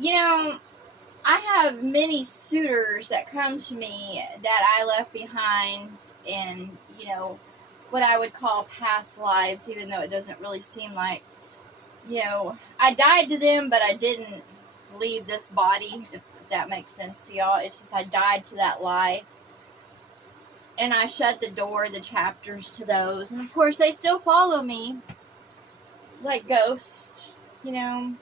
You know, I have many suitors that come to me that I left behind in, what I would call past lives, even though it doesn't really seem like, I died to them, but I didn't leave this body, if that makes sense to y'all. It's just I died to that life. And I shut the door, the chapters to those. And of course, they still follow me like ghosts, you know.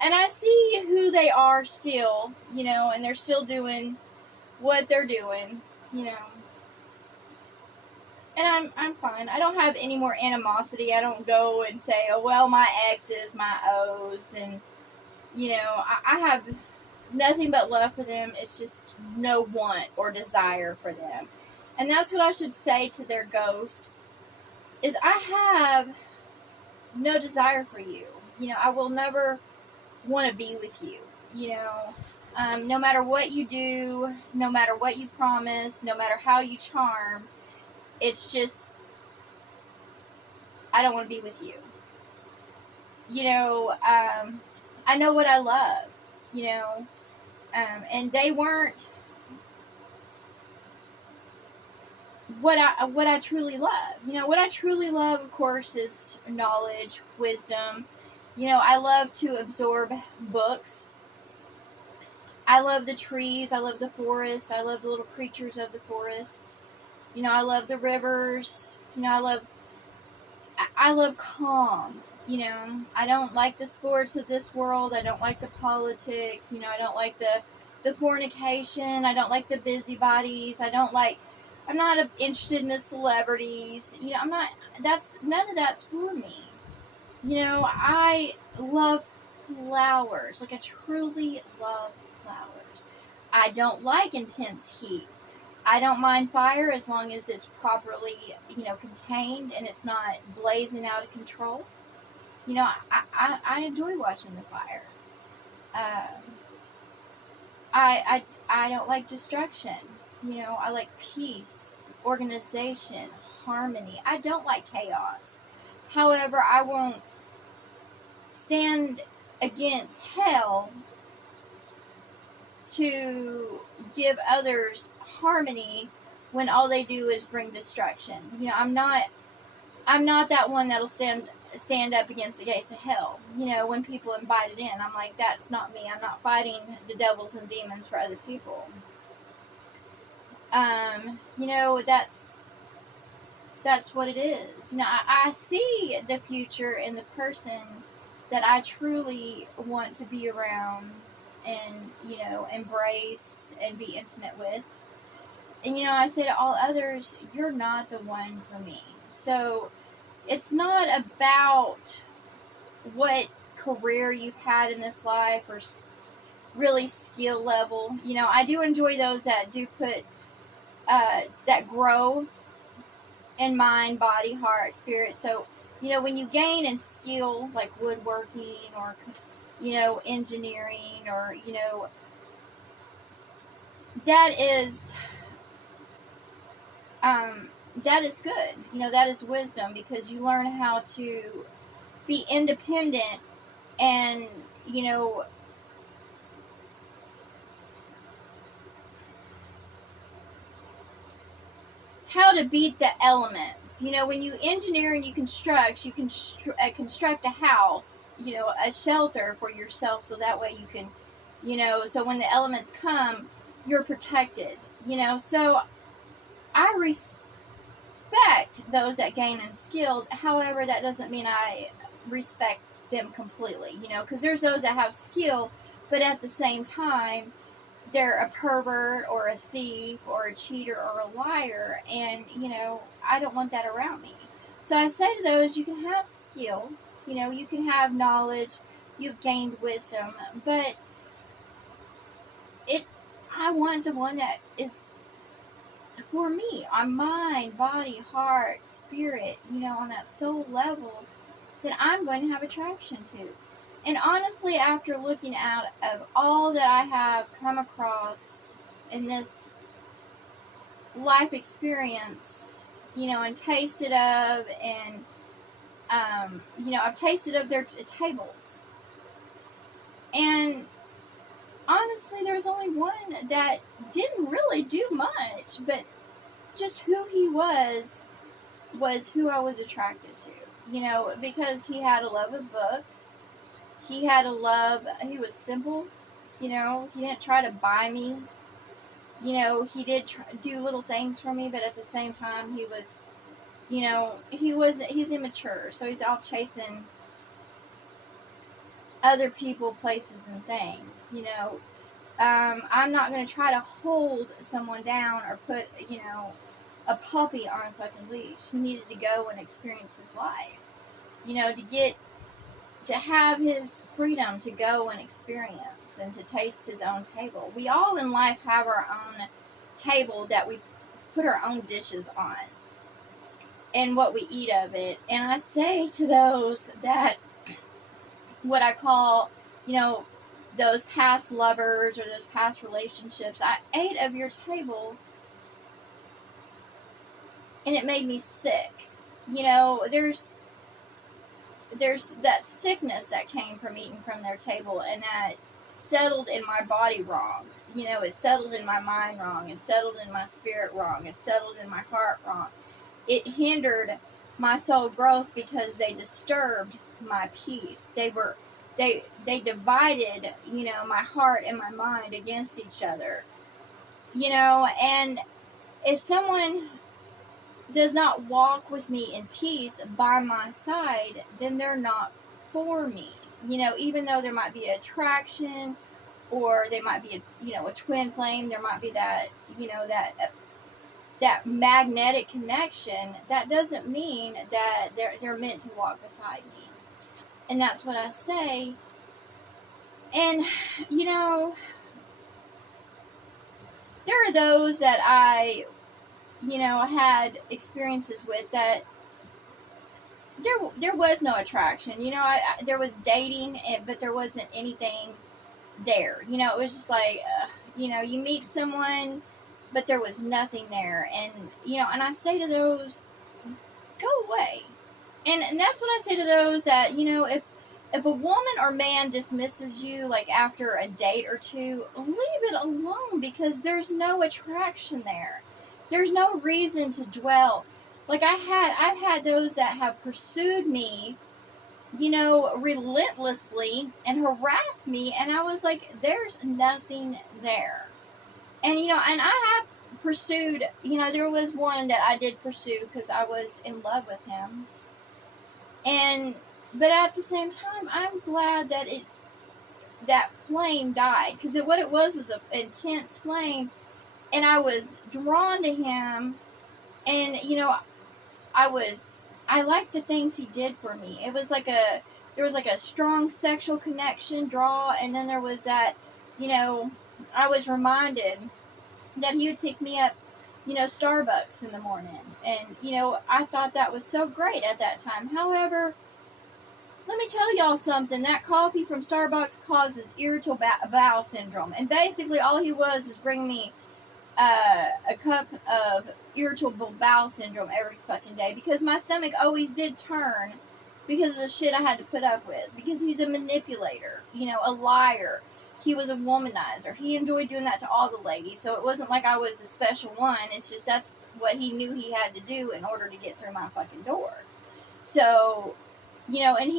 And I see who they are still, and they're still doing what they're doing, you know. And I'm fine. I don't have any more animosity. I don't go and say, oh, well, my X's, my O's, and, I have nothing but love for them. It's just no want or desire for them. And that's what I should say to their ghost, is I have no desire for you. I will never want to be with you, no matter what you do, no matter what you promise, no matter how you charm, it's just, I don't want to be with you. I know what I love, and they weren't what I truly love. What I truly love, of course, is knowledge, wisdom. I love to absorb books. I love the trees. I love the forest. I love the little creatures of the forest. I love the rivers. I love calm. I don't like the sports of this world. I don't like the politics. I don't like the fornication. I don't like the busybodies. I'm not interested in the celebrities. None of that's for me. I love flowers. Like, I truly love flowers. I don't like intense heat. I don't mind fire as long as it's properly, contained and it's not blazing out of control. I enjoy watching the fire. I don't like destruction. I like peace, organization, harmony. I don't like chaos. However, I won't stand against hell to give others harmony when all they do is bring destruction. I'm not that one that'll stand up against the gates of hell. When people invite it in, I'm like, that's not me. I'm not fighting the devils and demons for other people. That's what it is. I see the future in the person that I truly want to be around and, embrace and be intimate with. And, I say to all others, you're not the one for me. So it's not about what career you've had in this life or really skill level. I do enjoy those that do put, that grow in mind, body, heart, spirit. So, when you gain in skill, like woodworking or, engineering or, that is good. That is wisdom, because you learn how to be independent and, how to beat the elements. When you engineer and you construct a house, a shelter for yourself, so that way you can, so when the elements come, you're protected. So I respect those that gain in skill. However, that doesn't mean I respect them completely, because there's those that have skill, but at the same time, they're a pervert or a thief or a cheater or a liar, and, I don't want that around me. So I say to those, you can have skill, you can have knowledge, you've gained wisdom, but I want the one that is for me, on mind, body, heart, spirit, on that soul level, that I'm going to have attraction to. And honestly, after looking out of all that I have come across in this life experience, and tasted of, and, I've tasted of their tables. And honestly, there's only one that didn't really do much, but just who he was who I was attracted to. You know, because he had a love of books. He had a love, he was simple. You know, he didn't try to buy me. You know, he did do little things for me, but at the same time, he was, you know, he's immature. So he's off chasing other people, places, and things. You know, I'm not going to try to hold someone down or put, you know, a puppy on a fucking leash. He needed to go and experience his life. You know, to have his freedom to go and experience and to taste his own table. We all in life have our own table that we put our own dishes on and what we eat of it. And I say to those that, what I call, you know, those past lovers or those past relationships, I ate of your table and it made me sick. You know, there's that sickness that came from eating from their table, and that settled in my body wrong. You know, it settled in my mind wrong. It settled in my spirit wrong. It settled in my heart wrong. It hindered my soul growth because they disturbed my peace. They divided, you know, my heart and my mind against each other. You know, and if someone does not walk with me in peace by my side, then they're not for me. You know, even though there might be attraction, or they might be a twin flame, there might be that, you know, that magnetic connection, that doesn't mean that they're meant to walk beside me. And that's what I say. And, you know, there are those that I, you know, had experiences with that there was no attraction. You know, there was dating, but there wasn't anything there. You know, it was just like, you know, you meet someone, but there was nothing there. And, you know, and I say to those, go away. And that's what I say to those that, you know, if a woman or man dismisses you, like, after a date or two, leave it alone, because there's no attraction there. There's no reason to dwell. Like, I've had those that have pursued me, you know, relentlessly and harassed me, and I was like, there's nothing there. And, you know, and I have pursued, you know, there was one that I did pursue because I was in love with him. But at the same time, I'm glad that that flame died, because what it was an intense flame, and I was drawn to him, and, you know, I liked the things he did for me. It was like there was like a strong sexual connection, draw, and then there was that, you know, I was reminded that he would pick me up, you know, Starbucks in the morning, and, you know, I thought that was so great at that time. However, let me tell y'all something. That coffee from Starbucks causes irritable bowel syndrome, and basically all he was bringing me a cup of irritable bowel syndrome every fucking day, because my stomach always did turn because of the shit I had to put up with, because he's a manipulator, you know, a liar. He was a womanizer. He enjoyed doing that to all the ladies, so it wasn't like I was a special one. It's just that's what he knew he had to do in order to get through my fucking door. So, you know, and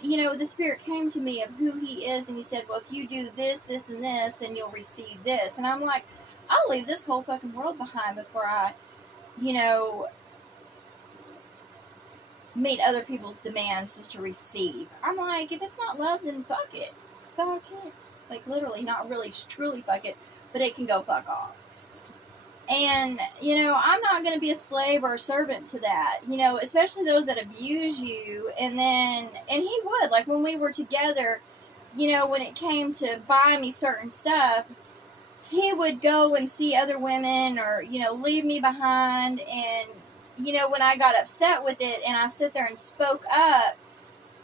you know, the Spirit came to me of who he is, and he said, well, if you do this, this, and this, then you'll receive this. And I'm like, I'll leave this whole fucking world behind before I, you know, meet other people's demands just to receive. I'm like, if it's not love, then fuck it. Fuck it. Like, literally, not really, truly fuck it, but it can go fuck off. And, you know, I'm not going to be a slave or a servant to that, you know, especially those that abuse you. And he would, like, when we were together, you know, when it came to buying me certain stuff, he would go and see other women, or, you know, leave me behind. And, you know, when I got upset with it and I sit there and spoke up,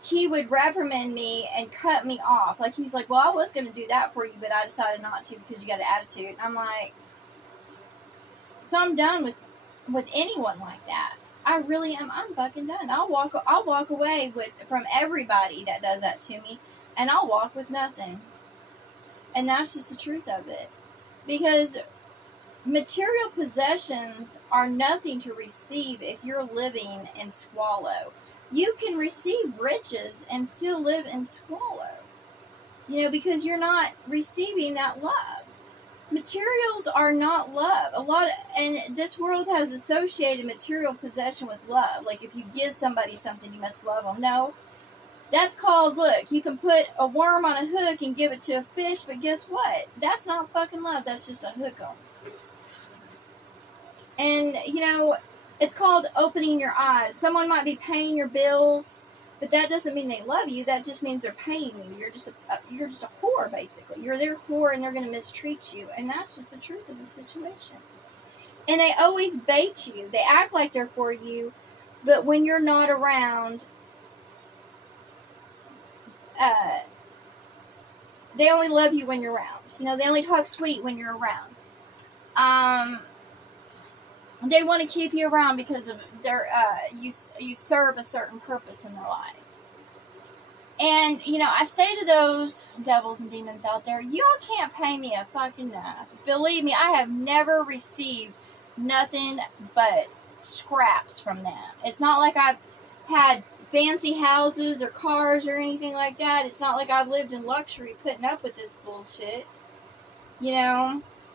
he would reprimand me and cut me off. Like, he's like, well, I was going to do that for you, but I decided not to because you got an attitude. And I'm like, so I'm done with anyone like that. I really am. I'm fucking done. I'll walk away from everybody that does that to me, and I'll walk with nothing. And that's just the truth of it. Because material possessions are nothing to receive if you're living in squalor. You can receive riches and still live in squalor. Because you're not receiving that love. Materials are not love. And this world has associated material possession with love. Like if you give somebody something, you must love them. No, that's called, look, you can put a worm on a hook and give it to a fish, but guess what? That's not fucking love. That's just a hook on. And, it's called opening your eyes. Someone might be paying your bills, but that doesn't mean they love you. That just means they're paying you. You're just a whore, basically. You're their whore, and they're going to mistreat you. And that's just the truth of the situation. And they always bait you. They act like they're for you, but when you're not around, they only love you when you're around. They only talk sweet when you're around. They want to keep you around because of you serve a certain purpose in their life. And, I say to those devils and demons out there, y'all can't pay me a fucking enough. Believe me, I have never received nothing but scraps from them. It's not like I've had fancy houses or cars or anything like that. It's not like I've lived in luxury putting up with this bullshit.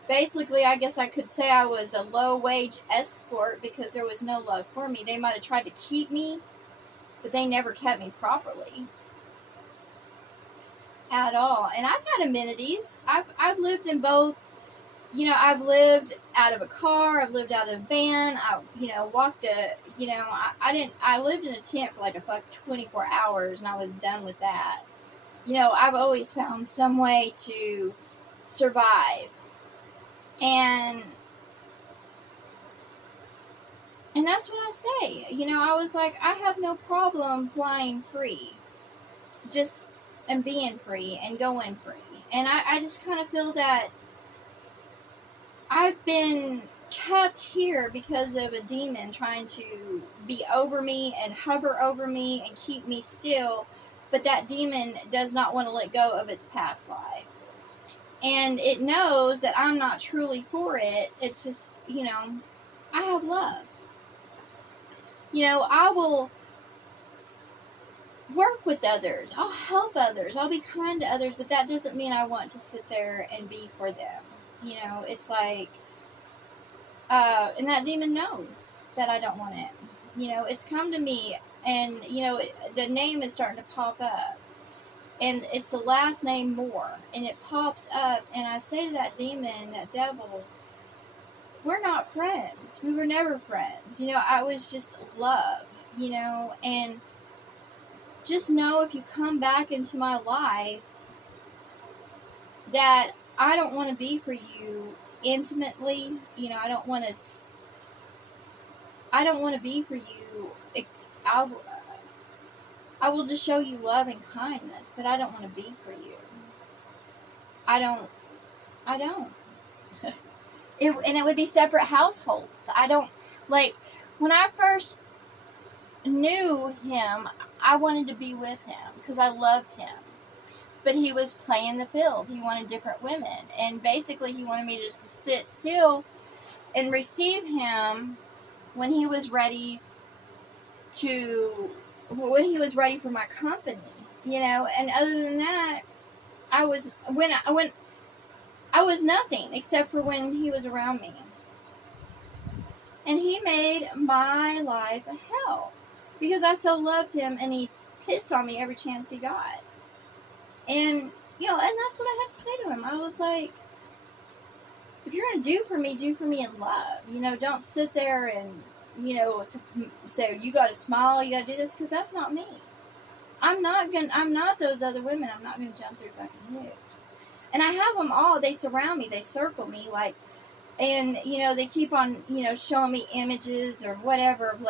Basically, I guess I could say I was a low-wage escort because there was no love for me. They might have tried to keep me, but they never kept me properly. At all. And I've had amenities. I've lived in both. I've lived out of a car. I've lived out of a van. I lived in a tent for like a fuck 24 hours, and I was done with that. I've always found some way to survive. And that's what I say. I was like, I have no problem flying free. And being free and going free. And I just kind of feel that I've been kept here because of a demon trying to be over me and hover over me and keep me still. But that demon does not want to let go of its past life. And it knows that I'm not truly for it. It's just, I have love. I will work with others. I'll help others. I'll be kind to others, but that doesn't mean I want to sit there and be for them. It's like, and that demon knows that I don't want it. It's come to me, and, the name is starting to pop up. And it's the last name Moore. And it pops up, and I say to that demon, that devil, we're not friends. We were never friends. I was just love, and just know if you come back into my life that I don't want to be for you intimately. I don't want to be for you. I will just show you love and kindness, but I don't want to be for you. I don't. And it would be separate households. I don't, like, when I first knew him, I wanted to be with him because I loved him. But he was playing the field. He wanted different women. And basically he wanted me to just sit still and receive him when he was ready for my company, and other than that, I was nothing except for when he was around me. And he made my life a hell because I so loved him, and he pissed on me every chance he got. And, and that's what I had to say to him. I was like, if you're going to do for me in love. Don't sit there and, to say, you got to smile, you got to do this, because that's not me. I'm not those other women. I'm not going to jump through fucking hoops. And I have them all. They surround me. They circle me, and, they keep on, showing me images or whatever of,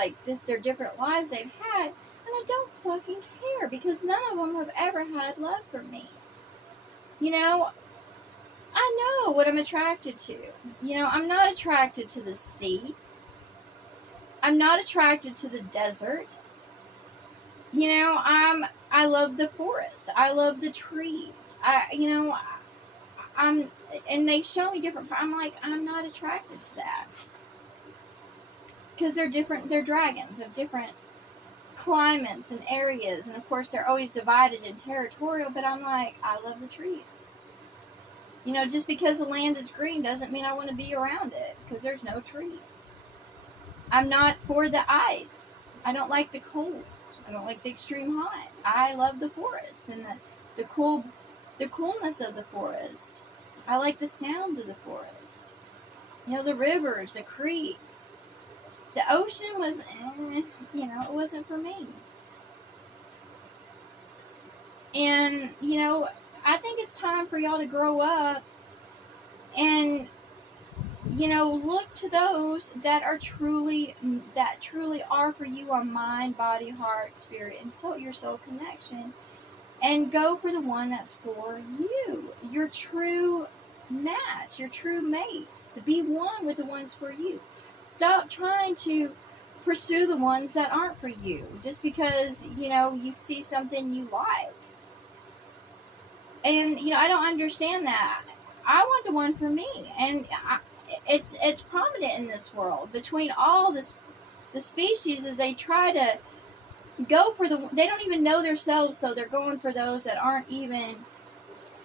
their different lives they've had. And I don't fucking care, because none of them have ever had love for me. I know what I'm attracted to. I'm not attracted to the sea. I'm not attracted to the desert. I love the forest. I love the trees. and they show me different, I'm like, I'm not attracted to that. Because they're different, they're dragons of different climates and areas, and of course they're always divided and territorial, but I'm like, I love the trees. You know, just because the land is green doesn't mean I want to be around it, because there's no trees. I'm not for the ice. I don't like the cold. I don't like the extreme hot. I love the forest and the coolness of the forest. I like the sound of the forest. You know, the rivers, the creeks. The ocean was, you know, it wasn't for me. And, you know, I think it's time for y'all to grow up and, you know, look to those that truly are for you on mind, body, heart, spirit, and soul, your soul connection. And go for the one that's for you. Your true match, your true mate. To be one with the ones for you. Stop trying to pursue the ones that aren't for you. Just because, you know, you see something you like. And, you know, I don't understand that. I want the one for me. And it's prominent in this world. Between all the species, as they try to go for they don't even know themselves, so they're going for those that aren't even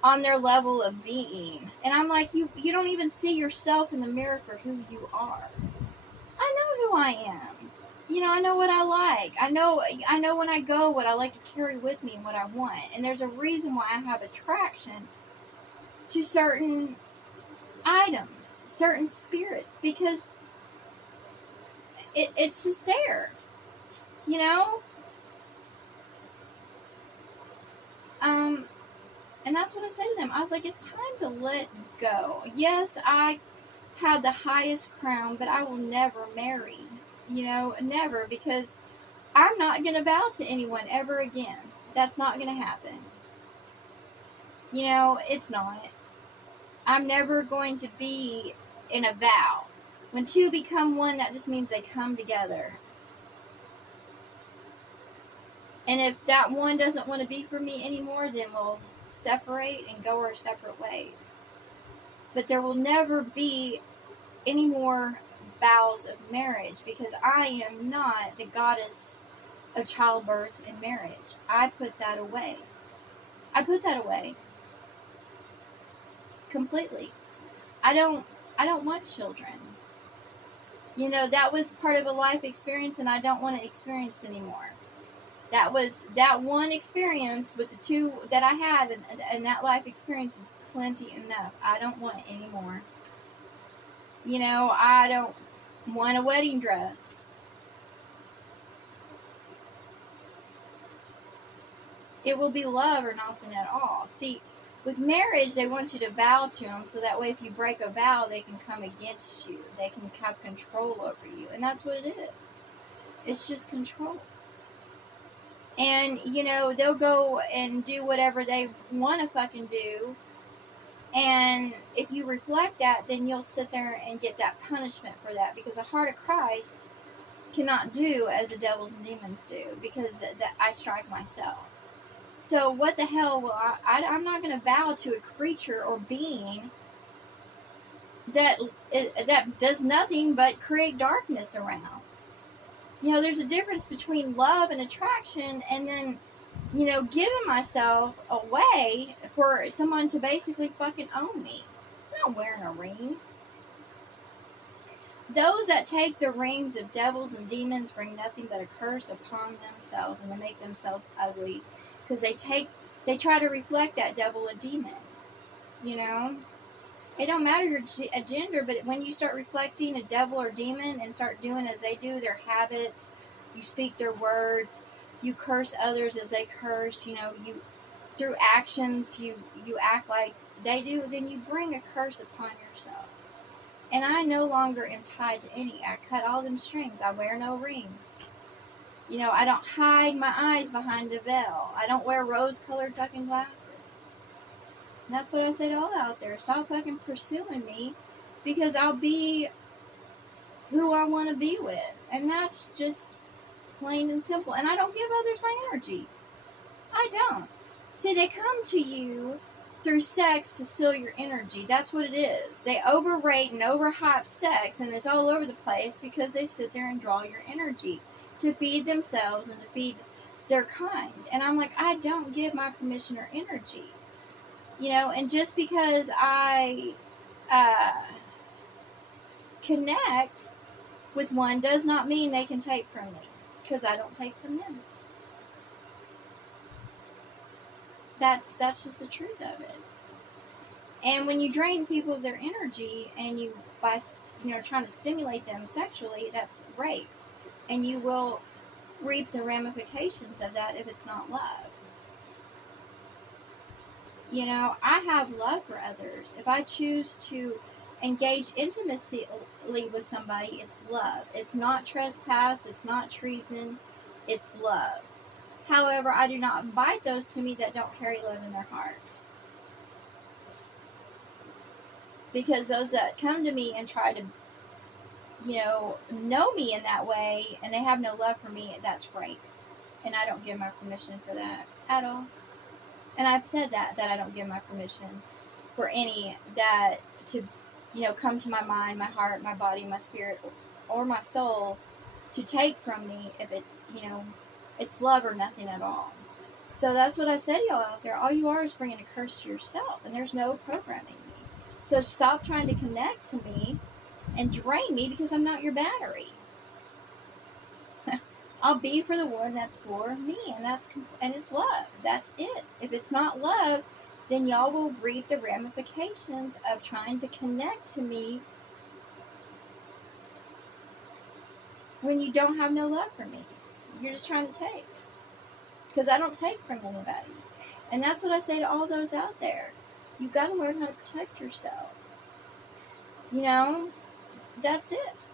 on their level of being. And I'm like, you don't even see yourself in the mirror for who you are. I know who I am. You know, I know what I like. I know when I go what I like to carry with me and what I want. And there's a reason why I have attraction to certain items, certain spirits, because it's just there. You know? And that's what I said to them. I was like, it's time to let go. Yes, I have the highest crown, but I will never marry. You know, never, because I'm not going to vow to anyone ever again. That's not going to happen. You know, it's not. I'm never going to be in a vow. When two become one, that just means they come together. And if that one doesn't want to be for me anymore, then we'll separate and go our separate ways. But there will never be any more vows of marriage, because I am not the goddess of childbirth and marriage. I put that away. Completely. I don't want children. You know, that was part of a life experience, and I don't want to experience anymore. That was that one experience with the two that I had, and that life experience is plenty enough. I don't want it anymore. You know, I don't want a wedding dress. It will be love or nothing at all. See, with marriage, they want you to vow to them, so that way if you break a vow, they can come against you. They can have control over you. And that's what it is. It's just control. And, you know, they'll go and do whatever they want to fucking do. And if you reflect that, then you'll sit there and get that punishment for that. Because the heart of Christ cannot do as the devils and demons do. Because I strike myself. So what the hell will I'm not going to vow to a creature or being that does nothing but create darkness around. You know, there's a difference between love and attraction, and then, you know, giving myself away for someone to basically fucking own me. I'm not wearing a ring. Those that take the rings of devils and demons bring nothing but a curse upon themselves, and they make themselves ugly. Because they try to reflect that devil or demon. You know? It don't matter your gender, but when you start reflecting a devil or demon and start doing as they do, their habits, you speak their words, you curse others as they curse, you know, you through actions, you act like they do, then you bring a curse upon yourself. And I no longer am tied to any. I cut all them strings. I wear no rings. You know, I don't hide my eyes behind a veil. I don't wear rose-colored fucking glasses. And that's what I say to all out there. Stop fucking pursuing me, because I'll be who I want to be with. And that's just plain and simple. And I don't give others my energy. I don't. See, they come to you through sex to steal your energy. That's what it is. They overrate and overhype sex, and it's all over the place because they sit there and draw your energy to feed themselves and to feed their kind. And I'm like, I don't give my permission or energy. And just because I connect with one does not mean they can take from me, because I don't take from them. That's just the truth of it. And when you drain people of their energy and you, by trying to stimulate them sexually, that's rape. And you will reap the ramifications of that if it's not love. I have love for others. If I choose to engage intimately with somebody, it's love. It's not trespass. It's not treason. It's love. However, I do not invite those to me that don't carry love in their heart. Because those that come to me and try to, know me in that way, and they have no love for me, that's rape. And I don't give my permission for that at all. And I've said that I don't give my permission for any that to, come to my mind, my heart, my body, my spirit, or my soul to take from me if it's, it's love or nothing at all. So that's what I said to y'all out there. All you are is bringing a curse to yourself, and there's no programming me. So stop trying to connect to me and drain me, because I'm not your battery. I'll be for the one that's for me, and it's love. That's it. If it's not love, then y'all will reap the ramifications of trying to connect to me when you don't have no love for me. You're just trying to take. Because I don't take from anybody. And that's what I say to all those out there. You got to learn how to protect yourself. That's it.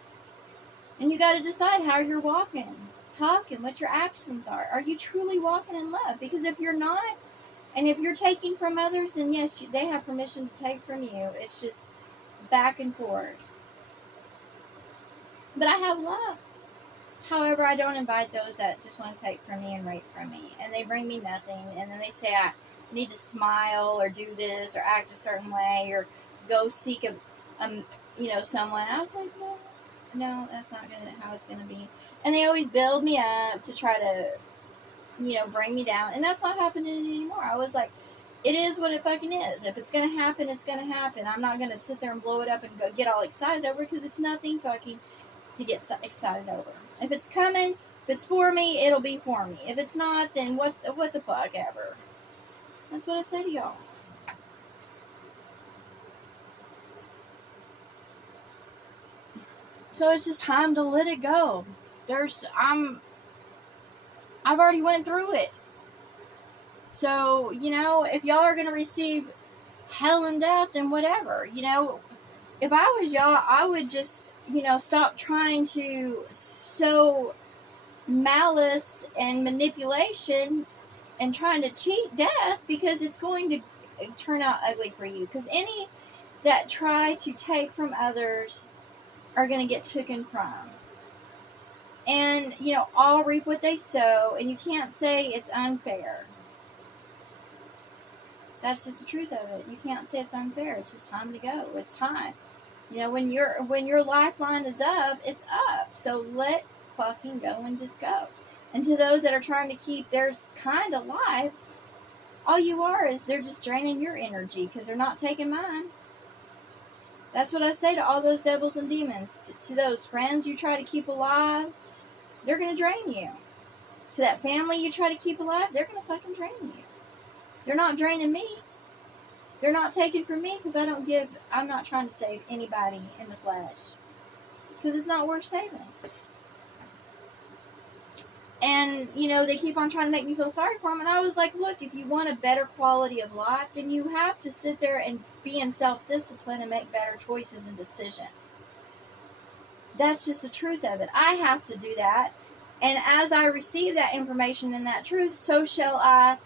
And you got to decide how you're walking, talking, what your actions are. Are you truly walking in love? Because if you're not, and if you're taking from others, then yes, they have permission to take from you. It's just back and forth. But I have love. However, I don't invite those that just want to take from me and rape from me. And they bring me nothing. And then they say I need to smile or do this or act a certain way or go seek someone. I was like, no, that's not how it's going to be. And they always build me up to try to, bring me down. And that's not happening anymore. I was like, it is what it fucking is. If it's going to happen, it's going to happen. I'm not going to sit there and blow it up and get all excited over it, because it's nothing fucking to get excited over. If it's coming, if it's for me, it'll be for me. If it's not, then what the fuck ever. That's what I say to y'all. So it's just time to let it go. I've already went through it. So, if y'all are going to receive hell and death, then whatever. If I was y'all, I would just, stop trying to sow malice and manipulation and trying to cheat death, because it's going to turn out ugly for you. Because any that try to take from others are going to get taken from. And, all reap what they sow, and you can't say it's unfair. That's just the truth of it. You can't say it's unfair. It's just time to go. It's time. When your lifeline is up, it's up. So let fucking go and just go. And to those that are trying to keep theirs kind of alive, all you are is they're just draining your energy, because they're not taking mine. That's what I say to all those devils and demons. To those friends you try to keep alive, they're going to drain you. To that family you try to keep alive, they're going to fucking drain you. They're not draining me. They're not taking from me, because I'm not trying to save anybody in the flesh. Because it's not worth saving. And, they keep on trying to make me feel sorry for them. And I was like, look, if you want a better quality of life, then you have to sit there and be in self-discipline and make better choices and decisions. That's just the truth of it. I have to do that. And as I receive that information and that truth, so shall I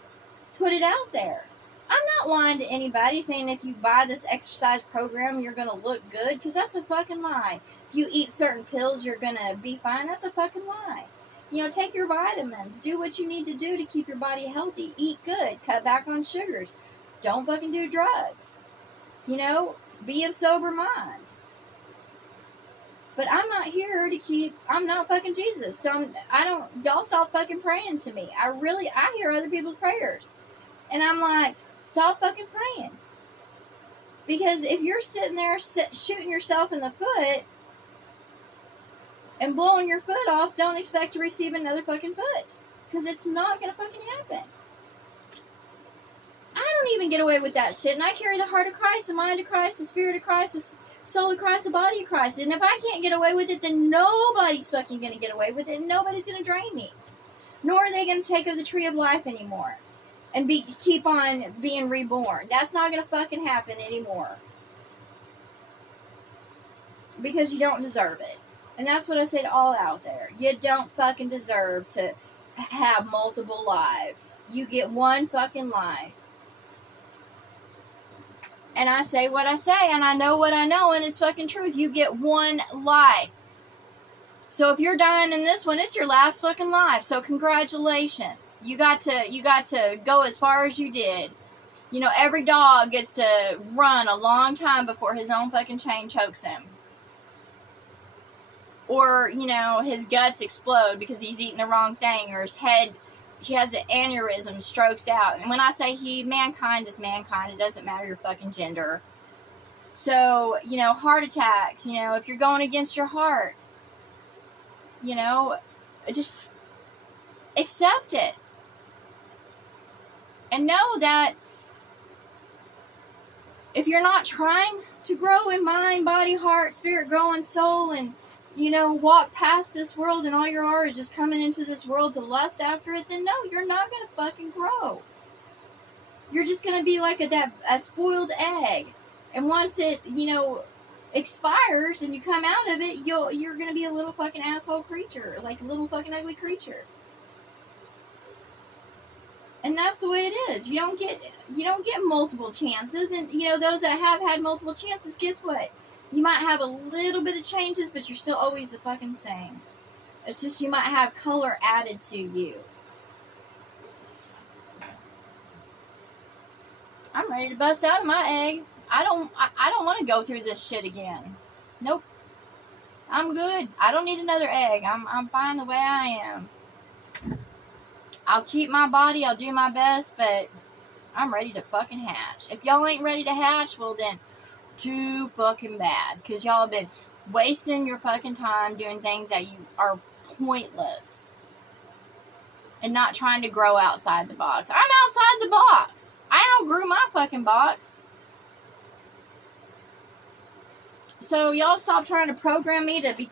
put it out there. I'm not lying to anybody saying if you buy this exercise program, you're going to look good, because that's a fucking lie. If you eat certain pills, you're going to be fine. That's a fucking lie. Take your vitamins. Do what you need to do to keep your body healthy. Eat good. Cut back on sugars. Don't fucking do drugs. You know, be of sober mind. But I'm not here to I'm not fucking Jesus. So y'all stop fucking praying to me. I hear other people's prayers. And I'm like, stop fucking praying. Because if you're sitting there shooting yourself in the foot and blowing your foot off, don't expect to receive another fucking foot. Because it's not going to fucking happen. I don't even get away with that shit. And I carry the heart of Christ, the mind of Christ, the spirit of Christ, the soul of Christ, the body of Christ. And if I can't get away with it, then nobody's fucking going to get away with it. And nobody's going to drain me. Nor are they going to take of the tree of life anymore. And keep on being reborn. That's not going to fucking happen anymore. Because you don't deserve it. And that's what I say to all out there. You don't fucking deserve to have multiple lives. You get one fucking life. And I say what I say, and I know what I know, and it's fucking truth. You get one life. So if you're dying in this one, it's your last fucking life. So congratulations. You got to go as far as you did. You know, every dog gets to run a long time before his own fucking chain chokes him. Or, you know, his guts explode because he's eating the wrong thing, or his head, he has an aneurysm, strokes out. And when I say mankind is mankind. It doesn't matter your fucking gender. So, you know, heart attacks, you know, if you're going against your heart, you know, just accept it. And know that if you're not trying to grow in mind, body, heart, spirit, grow in soul, and, you know, walk past this world and all you are is just coming into this world to lust after it, then no, you're not going to fucking grow. You're just going to be like a spoiled egg. And once it, you know, expires and you come out of it, you're going to be a little fucking asshole creature. Like a little fucking ugly creature. And that's the way it is. You don't get multiple chances. And, you know, those that have had multiple chances, guess what? You might have a little bit of changes, but you're still always the fucking same. It's just you might have color added to you. I'm ready to bust out of my egg. I don't want to go through this shit again. Nope. I'm good. I don't need another egg. I'm fine the way I am. I'll keep my body. I'll do my best, but I'm ready to fucking hatch. If y'all ain't ready to hatch, well then, too fucking bad. Because y'all have been wasting your fucking time doing things that you are pointless. And not trying to grow outside the box. I'm outside the box. I outgrew my fucking box. So y'all stop trying to program me to be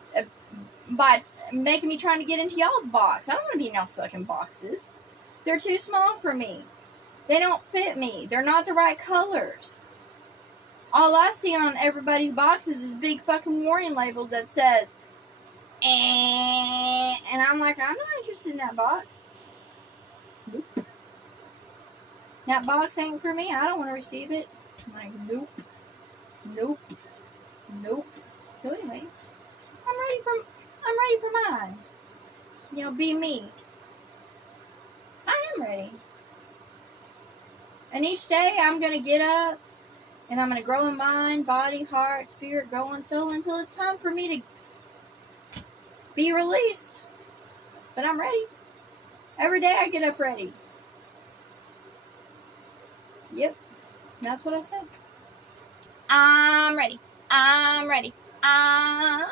by making me trying to get into y'all's box. I don't want to be in y'all's fucking boxes. They're too small for me. They don't fit me. They're not the right colors. All I see on everybody's boxes is big fucking warning labels that says, and I'm like, I'm not interested in that box. Nope. That box ain't for me. I don't want to receive it. I'm like, nope. Nope. Nope. So anyways, I'm ready for mine. You know, be me. I am ready. And each day I'm going to get up and I'm going to grow in mind, body, heart, spirit, grow in soul until it's time for me to be released. But I'm ready. Every day I get up ready. Yep. That's what I said. I'm ready. I'm ready. I'm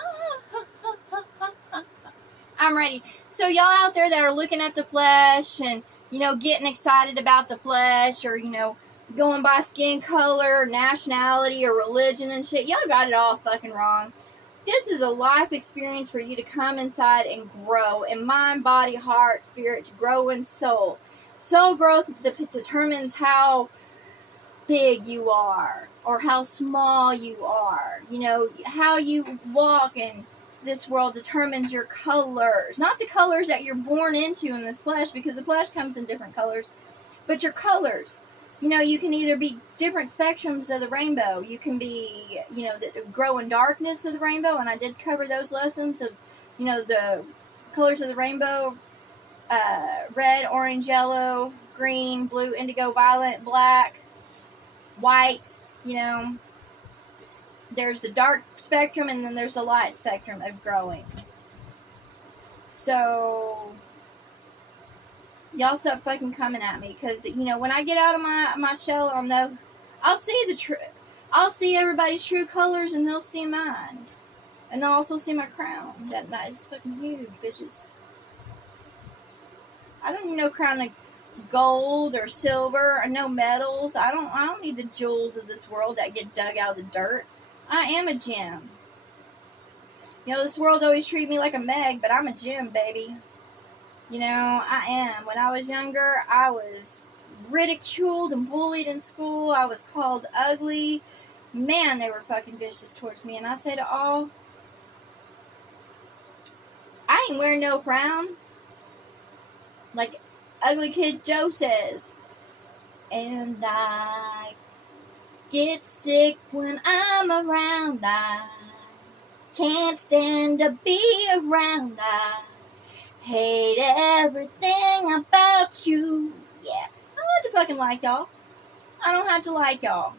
ready. So y'all out there that are looking at the flesh and, you know, getting excited about the flesh, or, you know, going by skin color or nationality or religion and shit, y'all got it all fucking wrong. This is a life experience for you to come inside and grow in mind, body, heart, spirit, to grow in soul. Soul growth determines how big you are or how small you are. You know, how you walk in this world determines your colors. Not the colors that you're born into in this flesh, because the flesh comes in different colors, but your colors. You know, you can either be different spectrums of the rainbow. You can be, you know, the grow in darkness of the rainbow, and I did cover those lessons of, you know, the colors of the rainbow, red, orange, yellow, green, blue, indigo, violet, black, white, you know. There's the dark spectrum and then there's the light spectrum of growing. So, y'all stop fucking coming at me. Because, you know, when I get out of my shell, I'll know. I'll see everybody's true colors and they'll see mine. And they'll also see my crown. That is fucking huge, bitches. I don't need no crown of gold or silver or no metals. I don't need the jewels of this world that get dug out of the dirt. I am a gem. You know, this world always treated me like a Meg, but I'm a gem, baby. You know, I am. When I was younger, I was ridiculed and bullied in school. I was called ugly. Man, they were fucking vicious towards me. And I said, oh, I ain't wearing no crown. Like Ugly Kid Joe says. And I get sick when I'm around. I can't stand to be around. I hate everything about you. Yeah. I don't have to fucking like y'all. I don't have to like y'all.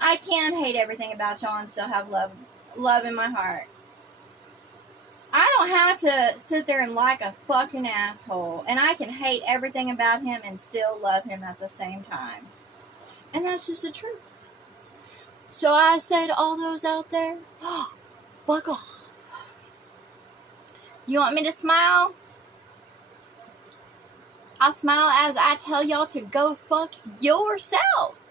I can hate everything about y'all and still have love in my heart. I don't have to sit there and like a fucking asshole. And I can hate everything about him and still love him at the same time. And that's just the truth. So I say to all those out there, oh, fuck off. You want me to smile? I'll smile as I tell y'all to go fuck yourselves.